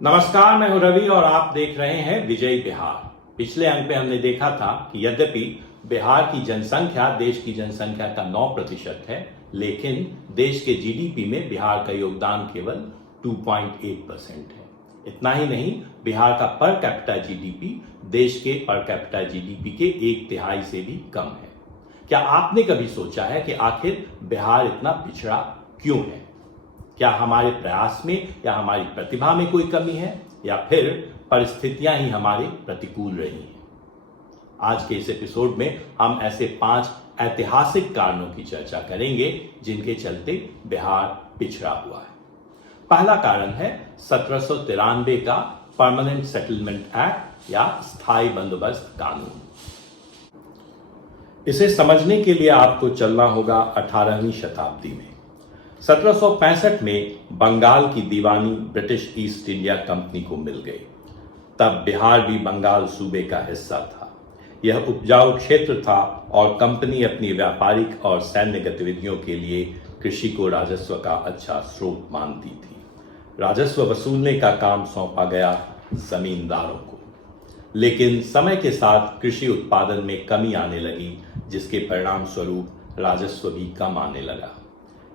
नमस्कार, मैं हूं रवि और आप देख रहे हैं विजय बिहार। पिछले अंक में हमने देखा था कि यद्यपि बिहार की जनसंख्या देश की जनसंख्या का 9% है, लेकिन देश के जीडीपी में बिहार का योगदान केवल 2.8% है। इतना ही नहीं, बिहार का पर कैपिटा जीडीपी देश के पर कैपिटा जीडीपी के 1/3 से भी कम है। क्या आपने कभी सोचा है कि आखिर बिहार इतना पिछड़ा क्यों है? क्या हमारे प्रयास में या हमारी प्रतिभा में कोई कमी है, या फिर परिस्थितियां ही हमारे प्रतिकूल रही हैं? आज के इस एपिसोड में हम ऐसे 5 ऐतिहासिक कारणों की चर्चा करेंगे जिनके चलते बिहार पिछड़ा हुआ है। पहला कारण है 1793 का परमानेंट सेटलमेंट एक्ट या स्थायी बंदोबस्त कानून। इसे समझने के लिए आपको चलना होगा 18वीं शताब्दी में। 1765 में बंगाल की दीवानी ब्रिटिश ईस्ट इंडिया कंपनी को मिल गई। तब बिहार भी बंगाल सूबे का हिस्सा था। यह उपजाऊ क्षेत्र था और कंपनी अपनी व्यापारिक और सैन्य गतिविधियों के लिए कृषि को राजस्व का अच्छा स्रोत मानती थी। राजस्व वसूलने का काम सौंपा गया जमींदारों को, लेकिन समय के साथ कृषि उत्पादन में कमी आने लगी, जिसके परिणाम स्वरूप राजस्व भी कम आने लगा।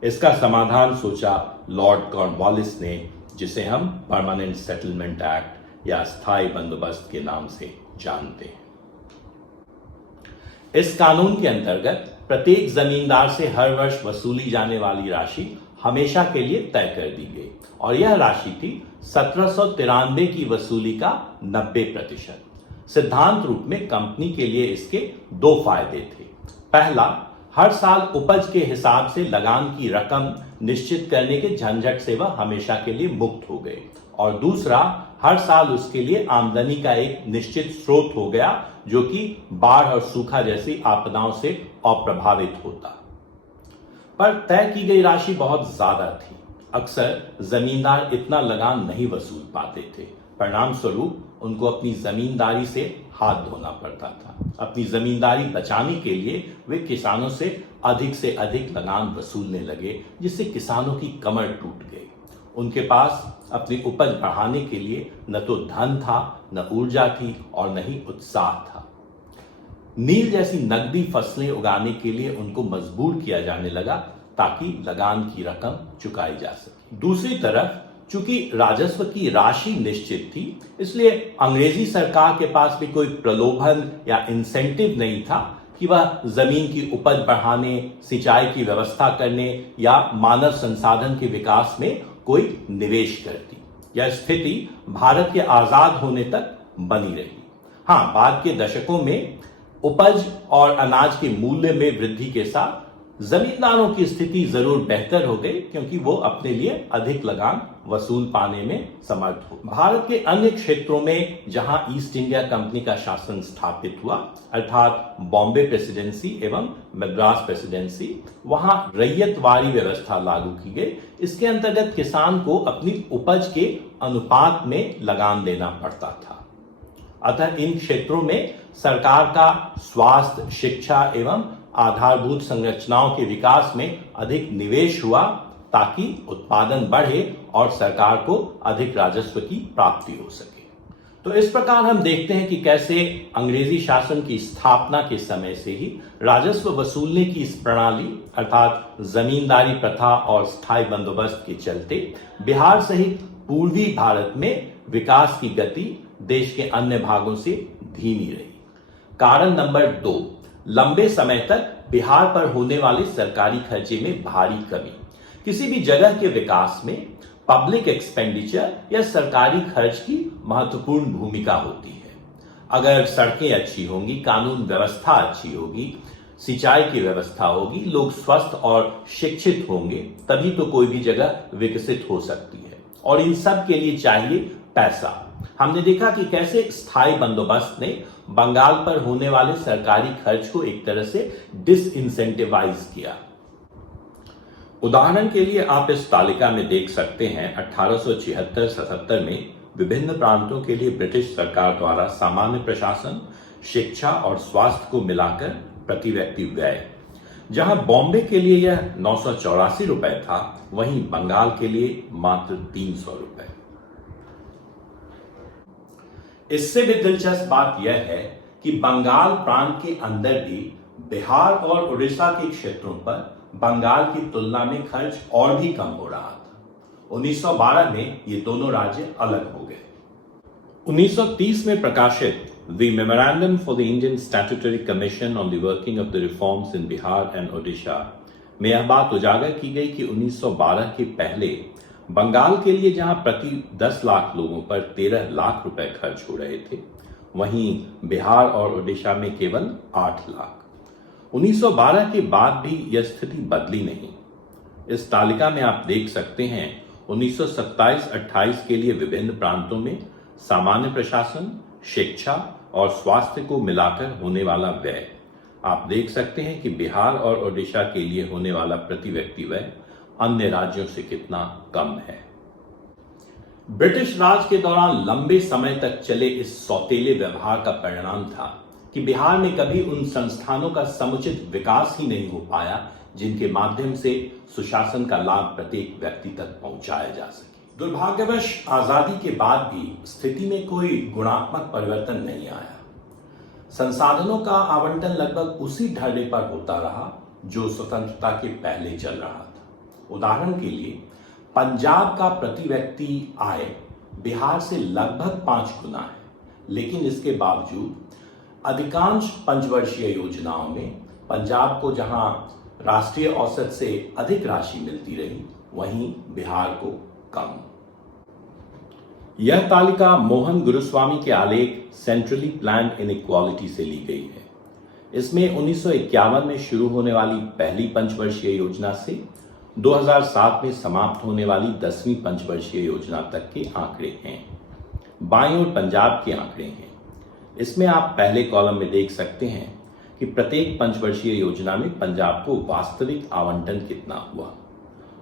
इसका समाधान सोचा लॉर्ड कॉर्नवालिस ने, जिसे हम परमानेंट सेटलमेंट एक्ट या स्थायी बंदोबस्त के नाम से जानते हैं। इस कानून के अंतर्गत प्रत्येक जमींदार से हर वर्ष वसूली जाने वाली राशि हमेशा के लिए तय कर दी गई, और यह राशि थी 1793 की वसूली का 90%। सिद्धांत रूप में कंपनी के लिए इसके 2 फायदे थे। पहला, हर साल उपज के हिसाब से लगान की रकम निश्चित करने के झंझट से वह हमेशा के लिए मुक्त हो गए, और दूसरा, हर साल उसके लिए आमदनी का एक निश्चित स्रोत हो गया, जो कि बाढ़ और सूखा जैसी आपदाओं से अप्रभावित होता। पर तय की गई राशि बहुत ज्यादा थी। अक्सर जमींदार इतना लगान नहीं वसूल पाते थे। परिणाम स्वरूप उनको अपनी जमींदारी से हाथ धोना पड़ता था। अपनी जमींदारी बचाने के लिए वे किसानों से अधिक लगान वसूलने लगे, जिससे किसानों की कमर टूट गई। उनके पास अपनी उपज बढ़ाने के लिए न तो धन था, न ऊर्जा थी, और न ही उत्साह था। नील जैसी नकदी फसलें उगाने के लिए उनको मजबूर किया जाने लगा, ताकि लगान की रकम चुकाई जा सके। दूसरी तरफ, चूंकि राजस्व की राशि निश्चित थी, इसलिए अंग्रेजी सरकार के पास भी कोई प्रलोभन या इंसेंटिव नहीं था कि वह जमीन की उपज बढ़ाने, सिंचाई की व्यवस्था करने या मानव संसाधन के विकास में कोई निवेश करती। यह स्थिति भारत के आजाद होने तक बनी रही। हाँ, बाद के दशकों में उपज और अनाज के मूल्य में वृद्धि के साथ जमींदारों की स्थिति जरूर बेहतर हो गई, क्योंकि वो अपने लिए अधिक लगान वसूल पाने में समर्थ हो। भारत के अन्य क्षेत्रों में जहां ईस्ट इंडिया कंपनी का शासन स्थापित हुआ, अर्थात बॉम्बे प्रेसिडेंसी एवं मद्रास प्रेसिडेंसी, वहां रैयतवारी व्यवस्था लागू की गई। इसके अंतर्गत किसान को अपनी उपज के अनुपात में लगान देना पड़ता था। अतः इन क्षेत्रों में सरकार का स्वास्थ्य, शिक्षा एवं आधारभूत संरचनाओं के विकास में अधिक निवेश हुआ, ताकि उत्पादन बढ़े और सरकार को अधिक राजस्व की प्राप्ति हो सके। तो इस प्रकार हम देखते हैं कि कैसे अंग्रेजी शासन की स्थापना के समय से ही राजस्व वसूलने की इस प्रणाली, अर्थात जमींदारी प्रथा और स्थायी बंदोबस्त के चलते बिहार सहित पूर्वी भारत में विकास की गति देश के अन्य भागों से धीमी रही। कारण नंबर 2, लंबे समय तक बिहार पर होने वाले सरकारी खर्चे में भारी कमी। किसी भी जगह के विकास में पब्लिक एक्सपेंडिचर या सरकारी खर्च की महत्वपूर्ण भूमिका होती है। अगर सड़कें अच्छी होंगी, कानून व्यवस्था अच्छी होगी, सिंचाई की व्यवस्था होगी, लोग स्वस्थ और शिक्षित होंगे, तभी तो कोई भी जगह विकसित हो सकती है। और इन सब के लिए चाहिए पैसा। हमने देखा कि कैसे स्थायी बंदोबस्त ने बंगाल पर होने वाले सरकारी खर्च को एक तरह से डिसइंसेंटिवाइज किया। उदाहरण के लिए आप इस तालिका में देख सकते हैं 1876-77 में विभिन्न प्रांतों के लिए ब्रिटिश सरकार द्वारा सामान्य प्रशासन, शिक्षा और स्वास्थ्य को मिलाकर प्रति व्यक्ति व्यय। जहां बॉम्बे के लिए यह 984 रुपए था, वहीं बंगाल के लिए मात्र 300 रुपए। इससे भी दिलचस्प बात यह है कि बंगाल प्रांत के अंदर भी बिहार और उड़ीसा के क्षेत्रों पर बंगाल की तुलना में खर्च और भी कम हो रहा था। 1912 में ये दोनों राज्य अलग हो गए। 1930 में प्रकाशित The Memorandum for the Indian Statutory Commission on the Working of the Reforms in Bihar and Odisha में यह बात उजागर की गई कि 1912 के पहले बंगाल के लिए जहां प्रति 10 लाख लोगों पर 13 लाख रुपए खर्च हो रहे थे, वहीं बिहार और ओडिशा में केवल 8 लाख। 1912 के बाद भी यह स्थिति बदली नहीं। इस तालिका में आप देख सकते हैं 1927-28 के लिए विभिन्न प्रांतों में सामान्य प्रशासन, शिक्षा और स्वास्थ्य को मिलाकर होने वाला व्यय। आप देख सकते हैं कि बिहार और ओडिशा के लिए होने वाला प्रति व्यक्ति व्यय अन्य राज्यों से कितना कम है। ब्रिटिश राज के दौरान लंबे समय तक चले इस सौतेले व्यवहार का परिणाम था कि बिहार में कभी उन संस्थानों का समुचित विकास ही नहीं हो पाया जिनके माध्यम से सुशासन का लाभ प्रत्येक व्यक्ति तक पहुंचाया जा सके। दुर्भाग्यवश आजादी के बाद भी स्थिति में कोई गुणात्मक परिवर्तन नहीं आया। संसाधनों का आवंटन लगभग उसी ढर्रे पर होता रहा जो स्वतंत्रता के पहले चल रहा था। उदाहरण के लिए पंजाब का प्रति व्यक्ति आय बिहार से लगभग 5 गुना है, लेकिन इसके बावजूद अधिकांश पंचवर्षीय योजनाओं में पंजाब को जहां राष्ट्रीय औसत से अधिक राशि मिलती रही, वहीं बिहार को कम। यह तालिका मोहन गुरुस्वामी के आलेख सेंट्रली प्लान्ड इनइक्वालिटी से ली गई है। इसमें 1951 में शुरू होने वाली पहली पंचवर्षीय योजना से 2007 में समाप्त होने वाली 10वीं पंचवर्षीय योजना तक के आंकड़े हैं। बाईं ओर पंजाब के आंकड़े हैं। इसमें आप पहले कॉलम में देख सकते हैं कि प्रत्येक पंचवर्षीय योजना में पंजाब को वास्तविक आवंटन कितना हुआ,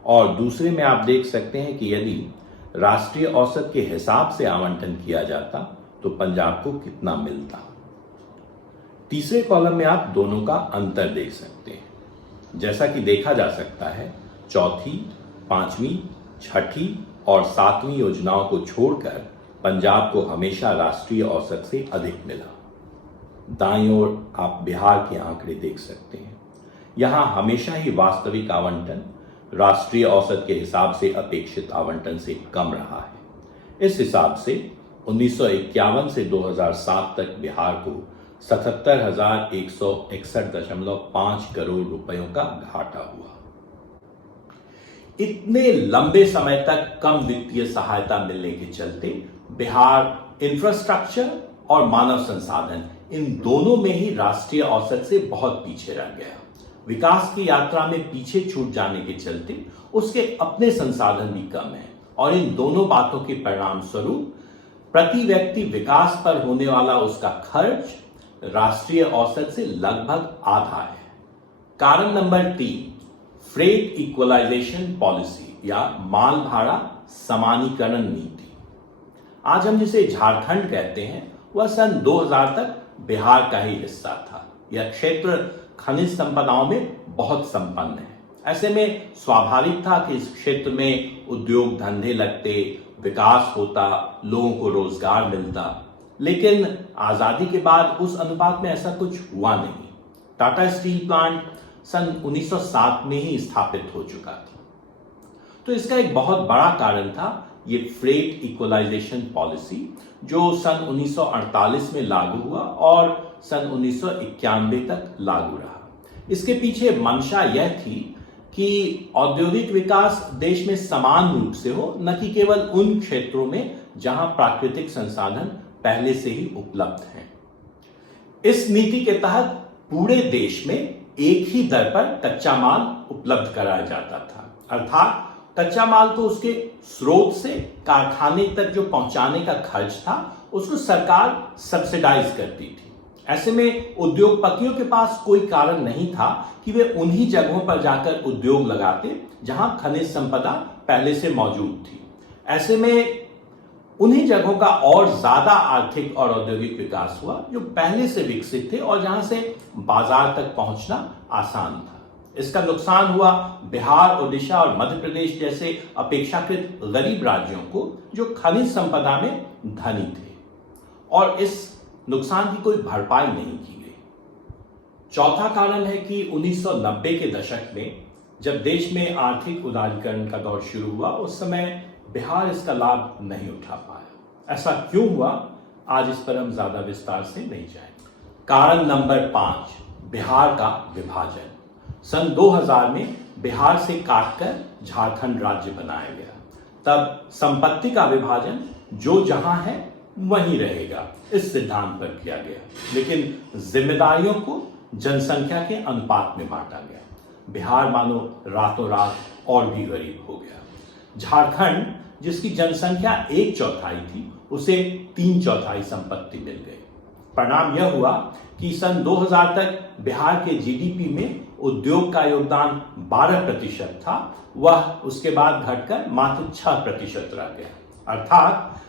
और दूसरे में आप देख सकते हैं कि यदि राष्ट्रीय औसत के हिसाब से आवंटन किया जाता तो पंजाब को कितना मिलता। तीसरे कॉलम में आप दोनों का अंतर देख सकते हैं। जैसा कि देखा जा सकता है, चौथी, 5वीं, 6ठी और 7वीं योजनाओं को छोड़कर पंजाब को हमेशा राष्ट्रीय औसत से अधिक मिला। दाईं ओर आप बिहार के आंकड़े देख सकते हैं। यहां हमेशा ही वास्तविक आवंटन राष्ट्रीय औसत के हिसाब से अपेक्षित आवंटन से कम रहा है। इस हिसाब से 1951 से 2007 तक बिहार को 77,161.5 करोड़ रुपयों का घाटा हुआ। इतने लंबे समय तक कम वित्तीय सहायता मिलने के चलते बिहार इंफ्रास्ट्रक्चर और मानव संसाधन इन दोनों में ही राष्ट्रीय औसत से बहुत पीछे रह गया। विकास की यात्रा में पीछे छूट जाने के चलते उसके अपने संसाधन भी कम हैं, और इन दोनों बातों के परिणाम स्वरूप प्रति व्यक्ति विकास पर होने वाला उसका खर्च राष्ट्रीय औसत से लगभग आधा है। कारण नंबर 3, फ्रेट इक्वलाइजेशन पॉलिसी या माल भाड़ा समानीकरण नीति। आज हम जिसे झारखंड कहते हैं, वह सन 2000 तक बिहार का ही हिस्सा था। यह क्षेत्र खनिज संपदाओं में बहुत संपन्न है। ऐसे में स्वाभाविक था कि इस क्षेत्र में उद्योग धंधे लगते, विकास होता, लोगों को रोजगार मिलता। लेकिन आजादी के बाद उस अनुपात में ऐसा कुछ हुआ नहीं। टाटा स्टील प्लांट सन 1907 में ही स्थापित हो चुका था। तो इसका एक बहुत बड़ा कारण था ये फ्रेट इक्वलाइजेशन पॉलिसी, जो सन 1948 में लागू हुआ और सन 1991 तक लागू रहा। इसके पीछे मंशा यह थी कि औद्योगिक विकास देश में समान रूप से हो, न कि केवल उन क्षेत्रों में जहां प्राकृतिक संसाधन पहले से ही उपलब्ध हैं। इस नीति के तहत पूरे देश में एक ही दर पर कच्चा माल उपलब्ध कराया जाता था, अर्थात कच्चा माल को उसके स्रोत से कारखाने तक जो पहुंचाने का खर्च था उसको सरकार सब्सिडाइज करती थी। ऐसे में उद्योगपतियों के पास कोई कारण नहीं था कि वे उन्हीं जगहों पर जाकर उद्योग लगाते जहां खनिज संपदा पहले से मौजूद थी। ऐसे में उन्हीं जगहों का और ज्यादा आर्थिक और औद्योगिक विकास हुआ जो पहले से विकसित थे और जहां से बाजार तक पहुंचना आसान था। इसका नुकसान हुआ बिहार, ओडिशा और मध्य प्रदेश जैसे अपेक्षाकृत गरीब राज्यों को, जो खनिज संपदा में धनी थे। और इस नुकसान की कोई भरपाई नहीं की गई। चौथा कारण है कि 1990 के दशक में जब देश में आर्थिक उदारीकरण का दौर शुरू हुआ, उस समय बिहार इसका लाभ नहीं उठा पाया। ऐसा क्यों हुआ, आज इस पर हम ज्यादा विस्तार से नहीं जाएंगे। कारण नंबर 5, बिहार का विभाजन। सन 2000 में बिहार से काटकर झारखंड राज्य बनाया गया। तब संपत्ति का विभाजन जो जहां है वहीं रहेगा, इस सिद्धांत पर किया गया, लेकिन जिम्मेदारियों को जनसंख्या के अनुपात में बांटा गया। बिहार मानो रातों रात और भी गरीब हो गया। झारखंड, जिसकी जनसंख्या 1/4 थी, उसे 3/4 संपत्ति मिल गई। परिणाम यह हुआ कि सन 2000 तक बिहार के जीडीपी में उद्योग का योगदान 12% था, वह उसके बाद घटकर मात्र 6% रह गया। अर्थात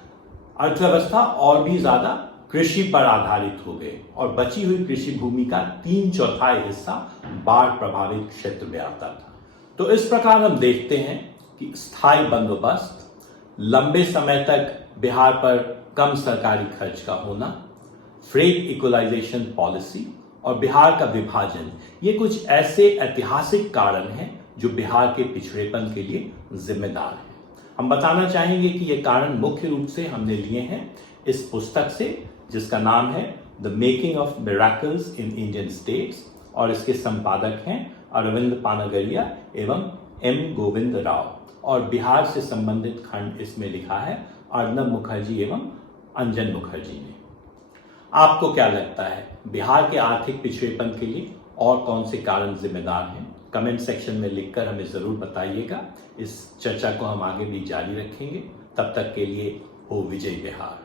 अर्थव्यवस्था और भी ज्यादा कृषि पर आधारित हो गए और बची हुई कृषि भूमि का 3/4 हिस्सा बाढ़ प्रभावित क्षेत्र में आता था। तो इस प्रकार हम देखते हैं कि स्थायी बंदोबस्त, लंबे समय तक बिहार पर कम सरकारी खर्च का होना, फ्रेट इक्वलाइजेशन पॉलिसी और बिहार का विभाजन, ये कुछ ऐसे ऐतिहासिक कारण हैं जो बिहार के पिछड़ेपन के लिए जिम्मेदार हैं। हम बताना चाहेंगे कि ये कारण मुख्य रूप से हमने लिए हैं इस पुस्तक से, जिसका नाम है the making of miracles in Indian states, और इसके संपादक हैं अरविंद पानागरिया एवं एम गोविंद राव, और बिहार से संबंधित खंड इसमें लिखा है अर्नब मुखर्जी एवं अंजन मुखर्जी ने। आपको क्या लगता है, बिहार के आर्थिक पिछड़ेपन के लिए और कौन से कारण जिम्मेदार हैं? कमेंट सेक्शन में लिखकर हमें जरूर बताइएगा। इस चर्चा को हम आगे भी जारी रखेंगे। तब तक के लिए हो विजय बिहार।